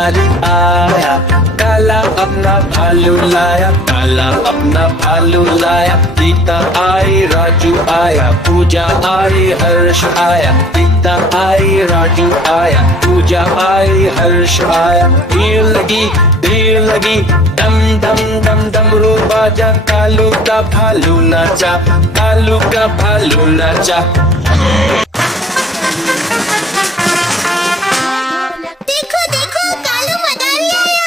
मदारी आया, काला अपना भालू लाया, काला अपना भालू लाया। सीता आई, राजू आया, पूजा आई, हर्ष आया। सीता आई, राजू आया, पूजा आई, हर्ष आया। भीड़ लगी, डम डम डम डमरू बाजा, कालू का भालू नाचा, कालू का भालू नाचा। देखो देखो कालू मदारी आया।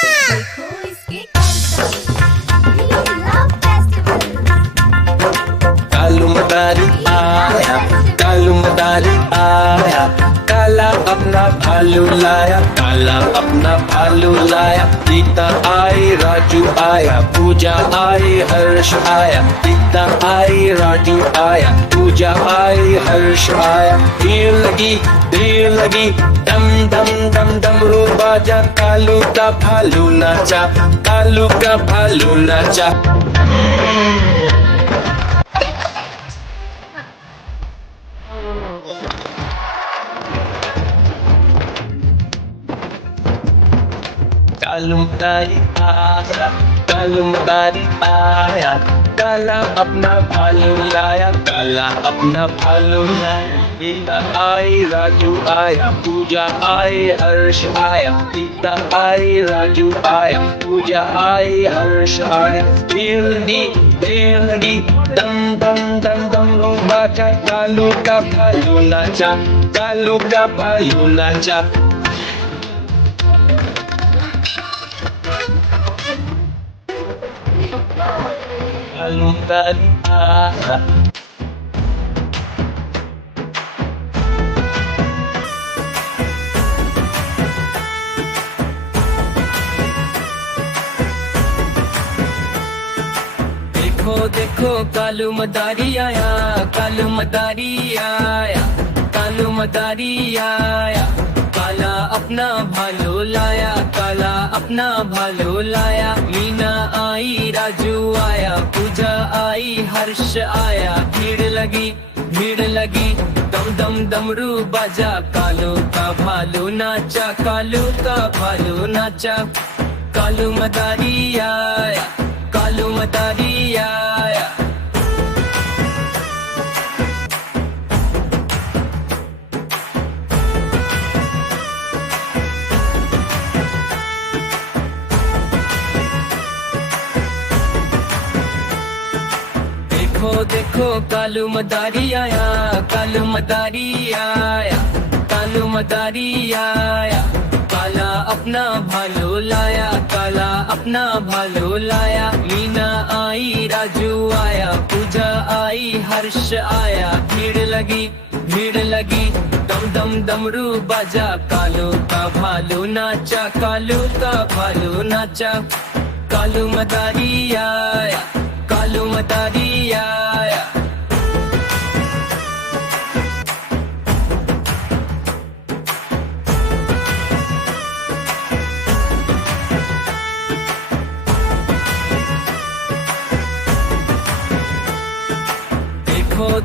कालू मदारी आया, कालू मदारी आया, काला अपना भालू लाया, काला अपना भालू लाया। सीता आई, राजू आया, पूजा आई, हर्ष आया। सीता आई, राजू आया, पूजा आई, हर्ष आया। भीड़ लगी, डम डम डम डमरू बाजा, कालू का भालू नाचा, कालू का भालू नाचा। कालू मदारी आया, कालू मदारी आया, काला अपना भालू लाया, काला अपना भालू लाया। सीता आई, राजू आया, पूजा आई, हर्ष आया। सीता आई, राजू आया, पूजा आई, हर्ष आया। भीड़ लगी, दम दम दम दम लो बाजा, कालू का भालू नाचा, कालू का भालू नाचा। कालू मदारी आया। देखो कालू मदारी आया, कालू मदारी आया, कालू मदारी आया। काला अपना भालू लाया, काला अपना भालू लाया। मीना आई, राजू आया, पूजा आई, हर्ष आया। भीड़ लगी, दम दम डमरू बाजा, कालू का भालू नाचा, कालू का भालू नाचा। कालू मदारी आया, कालू मदारी आया। देखो कालू मदारी आया, कालू मदारी आया, कालू मदारी आया। काला अपना भालू लाया, काला अपना भालू लाया। मीना आई, राजू आया, पूजा आई, हर्ष आया। भीड़ लगी, दम दम डमरू बाजा, कालू का भालू नाचा, कालू का भालू नाचा। कालू मदारी आया, कालू मदारी आया।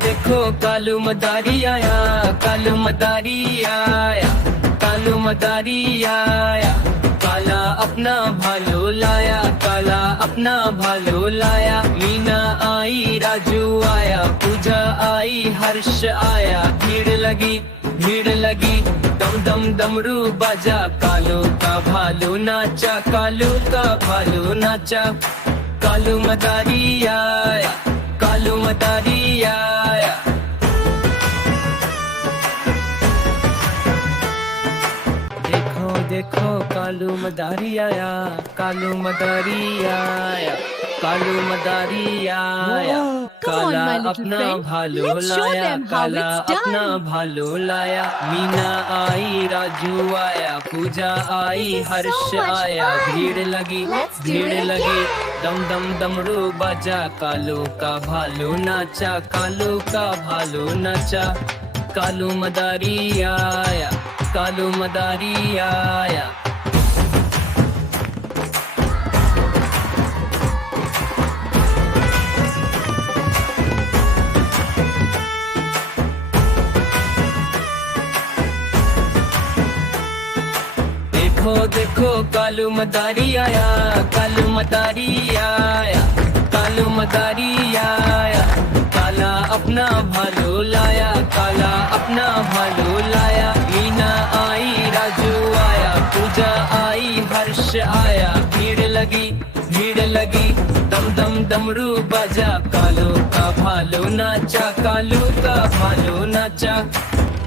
देखो कालू मदारी आया, कालू मदारी आया, कालू मदारी आया। काला अपना भालू लाया, काला अपना भालू लाया। मीना आई, राजू आया, पूजा आई, हर्ष आया। भीड़ लगी, दम दम डमरू बाजा, कालू का भालू नाचा, कालू का भालू नाचा। कालू मदारी आया, कालू मदारी आया। देखो कालू मदारी आया, कालू मदारी आया, कालू मदारी आया। काला अपना भालू लाया, काला अपना भालू लाया। मीना आई, राजू आया, पूजा आई, हर्ष आया। भीड़ लगी, दम दम डमरू बाजा, कालू का भालू नाचा, कालू का भालू नाचा। कालू मदारी आया, कालू मदारी आया। देखो देखो कालू मदारी आया, कालू मदारी आया, कालू मदारी आया। काला अपना भालू लाया, काला अपना भालू लाया। मीना आई, राजू आया, पूजा आई, हर्ष आया। भीड़ लगी, भीड़ लगी, दम दम डमरू बजा। कालू का भालू नाचा, कालू का भालू नाचा।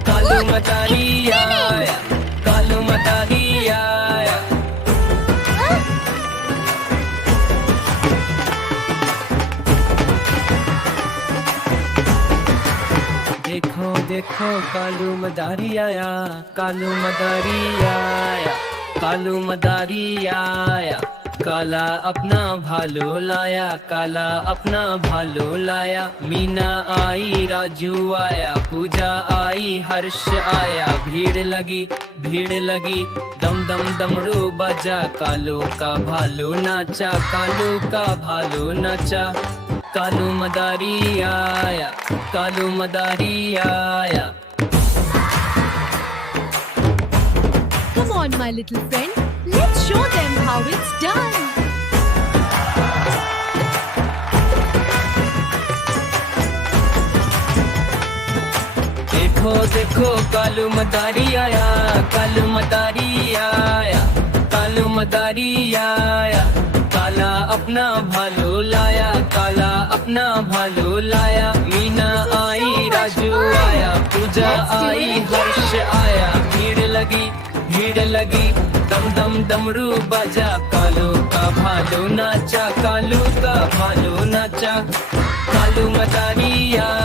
कालू मदारी आया, कालू मदारी आया। देखो देखो कालू मदारी आया, कालू मदारी आया, कालू मदारी आया। काला अपना भालू लाया, काला अपना भालू लाया। मीना आई, राजू आया, पूजा आई, हर्ष आया। भीड़ लगी, भीड़ लगी, दम दम डमरू बजा। कालू का भालू नाचा, कालू का भालू नाचा। कालू मदारी आया, कालू मदारी आया। Come on, my little friend. Let's show them how it's done. देखो देखो कालू मदारी आया, कालू मदारी आया, कालू मदारी आया। काला अपना भालू लाया, काला अपना भालू लाया। मीना आई, राजू आया, पूजा आई, हर्ष आया। भीड़ लगी, भीड़ लगी, दम दम डमरू बजा। कालू का भालू नाचा, कालू का भालू नाचा। कालू मदारी आया।